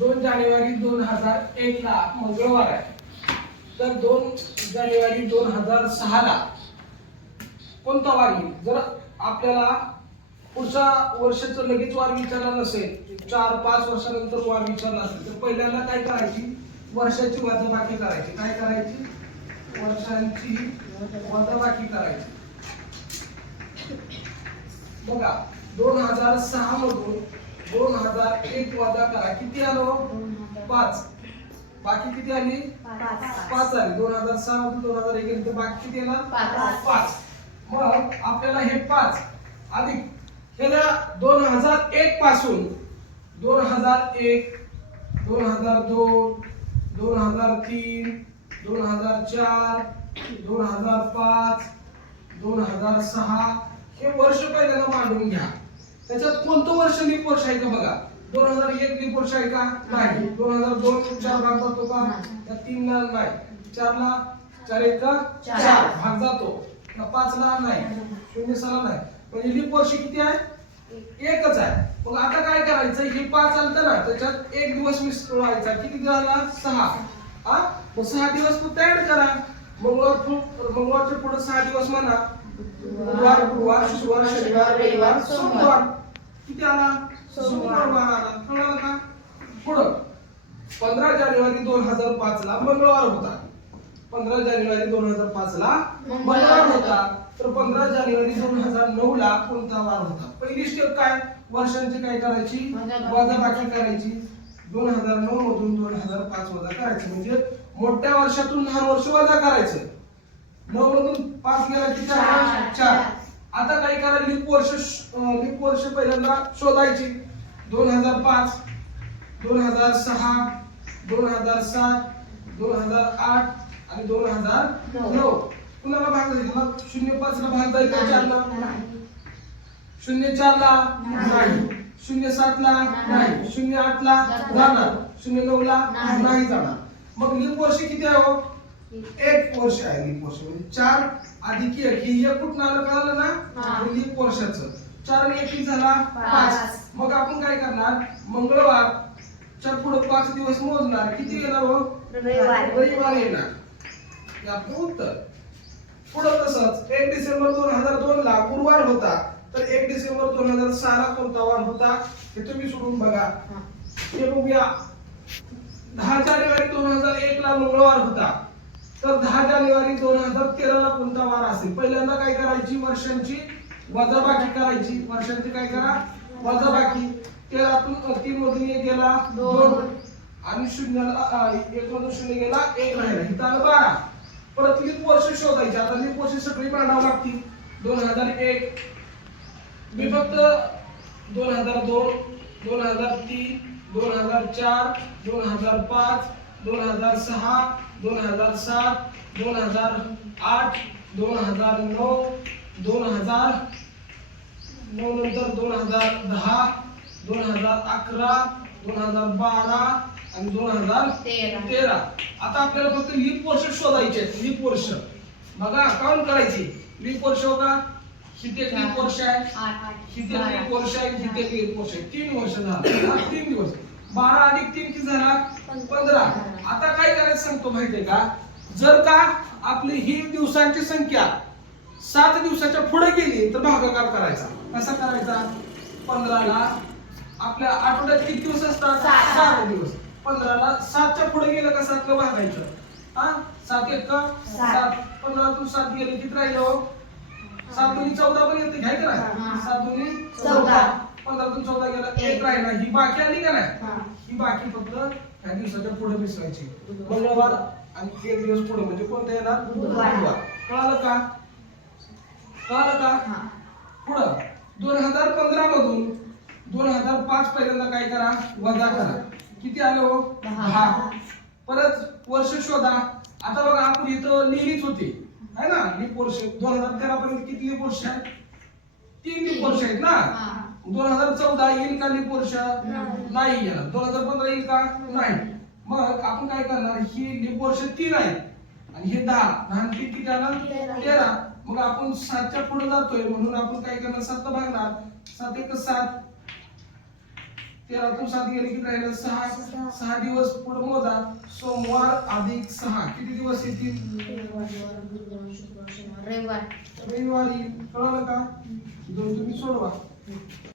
दोन जानेवारी दोन हजार एक ला मंगळवार आहे. तर दोन जानेवारी दोन हजार सहा ला कोणता वार येईल? जर आपल्याला पुढच्या वर्षाचं लगेच वार विचारला नसेल चार पाच वर्षानंतर वार विचारला असेल तर पहिल्यांदा काय करायची? वर्षाची वजाबाकी करायची. काय करायची? वर्षांची वजाबाकी करायची. बघा दोन हजार सहा मधून दोन हजार एक वजा करा किती आलो पाच बाकी किती आली पाच आली दोन हजार सहा मधून दोन हजार एक बाकी किती आला पाच. पाच मग आपल्याला हे पाच अधिक ह्याला दोन हजार एक पासून दोन हजार एक दोन हजार दोन दोन हजार तीन दोन हजार चार दोन हजार पाच दोन हजार सहा हे वर्ष पहिल्यांदा मांडून घ्या त्याच्यात कोणतं वर्ष लीप वर्ष आहे का बघा? दोन हजार एक लीप वर्ष आहे का? नाही. दोन हजार दोन चार भाग जातो का. त्या तीन ला नाही. चार ला चार एक का? चार. भाग जातो. पाच ला नाही. शून्य सहा नाही. म्हणजे लीप वर्ष किती आहे? एकच आहे. मग आता काय करायचं? हे पाच आलतं ना त्याच्यात एक दिवस मिस व्हायचा. किती झाला सहा. हा? मग सहा दिवस फक्त ऍड करा. मंगळवार मंगळवारच्या पुढे सहा दिवस म्हणा. बुधवार गुरुवार शुक्रवार शनिवार रविवार सोमवार. किती आला? सोमवार. वार आला. कळलं का. पुढं. पंधरा जानेवारी दोन हजार पाच ला मंगळवार होता. पंधरा जानेवारी दोन हजार पाच ला मंगळवार होता. तर पंधरा जानेवारी दोन हजार नऊ ला कोणता वार होता? पहिली स्टेप काय? वर्षांची काय करायची? वजाबाकी. वजाबाकी करायची. दोन हजार नऊ मधून दोन हजार पाच वजा करायची. म्हणजे मोठ्या वर्षातून लहान वर्ष वजा करायचं. नऊ मधून पाच गेला की चार. चार. आता काय करा लिप वर्ष लिप वर्ष पहिल्यांदा शोधायची. दोन हजार पाच दोन हजार सहा दोन हजार सात दोन हजार आठ आणि दोन हजार नऊ. कुणाला भाग जायचा शून्य पाच ला भाग जायचा चार ला शून्य चार ला नाही. शून्य सात ला नाही. शून्य आठ ला जाणार. शून्य नऊ ला नाही. नाही जाणार. मग लिप वर्ष किती आहे हो? एक वर्ष आहे लिप वर्ष म्हणजे चार अधिक एक ही एक कुठं आलं कळालं ना? लिप वर्षाचं चार एक झाला पाच. मग आपण काय करणार? मंगळवार च्या पुढे पाच दिवस मोजणार. किती येणार हो? रविवार. येणार. आपलं उत्तर. पुढं तसंच एक डिसेंबर दोन हजार दोन ला गुरुवार होता. तर एक डिसेंबर दोन हजार सहा ला कोणता वार होता? हे तुम्ही सोडून बघा. हे. बघूया. दहा जानेवारी दोन हजार एक ला मंगळवार होता. तर दहा जानेवारी दोन हजार तेरा ला कोणता वार असेल? पहिल्यांदा काय करायची वर्षांची? वजाबाकी करायची. वर्षांची काय करा? वजाबाकी. तेरातून अ, तीन मधून एक गेला दोन. दोन. आणि शून्याला एक मधून शून्य गेला एक राहिला. इथं आलं बारा. परत लीप वर्ष शोधायची. आता लीप वर्ष सगळी मांडावं लागतील. दोन हजार एक. मी फक्त दोन हजार दोन दोन हजार तीन दोन हजार चार दोन हजार पाच दोन हजार सहा दोन हजार सात दोन हजार आठ दोन हजार नऊ दोन हजार नऊ नंतर दोन हजार दहा दोन हजार अकरा दोन हजार बारा आणि दोन हजार तेरा. आता आपल्याला फक्त लीप वर्ष शोधायचे लीप वर्ष. बघा काउंट करायची. लीप वर्ष होता? किती लीप वर्ष आहे? किती लीप वर्ष आहे? किती लीप वर्ष आहे? तीन वर्ष झालं. तीन दिवस. बारा अधिक तीन किती झाला? पंधरा. आता काय करायचं सांगतो माहितीये का जर का आपली ही दिवसांची संख्या सात दिवसाच्या पुढे गेली तर भागाकार करायचा कसा करायचा पंधराला आपल्या आठवड्यात किती दिवस असतात सात. दिवस पंधराला सातच्या पुढे गेलं का सातला भागायचं हा सात एक का सात. पंधरातून सात गेले किती राहिलं? सात दोन्ही चौदा पण येते घ्यायचं. ना सात दोन्ही चौदा. पंधरातून चौदा गेला एक. राहिला. ही बाकी आली का नाही? ही. बाकी फक्त ह्या दिवसाच्या पुढे मिसळायची. मंगळवार आणि एक दिवस पुढे म्हणजे कोणतं येणार? बुधवार. कळालं का? कळालं का? पुढं. दोन हजार पंधरा मधून दोन हजार पाच पहिल्यांदा काय करा? वजा करा. किती आलं हो. दहा. परत वर्ष शोधा. आता बघा आपण इथं लिहिलीच होती. है ना? लीप वर्ष. दोन हजार तेरा पर्यंत किती लीप वर्ष आहेत? तीन लीप वर्ष आहेत ना? दोन हजार चौदा येईल का लीप वर्ष नाही. येणार. दोन हजार पंधरा येईल का? नाही. मग आपण काय करणार? ही लीप वर्ष तीन आहे आणि हे दहा. दहा किती आलं तेरा. मग आपण सातच्या पुढे जातोय. म्हणून आपण काय करणार? सात भागणार. सात एक सात. तेरातून सात गेले किती राहिलं सहा. सहा दिवस पुढे मोजा. सोमवार अधिक सहा. किती दिवस येतील? रविवार. रविवारी. कळलं का? दोन तुम्ही सोडवा.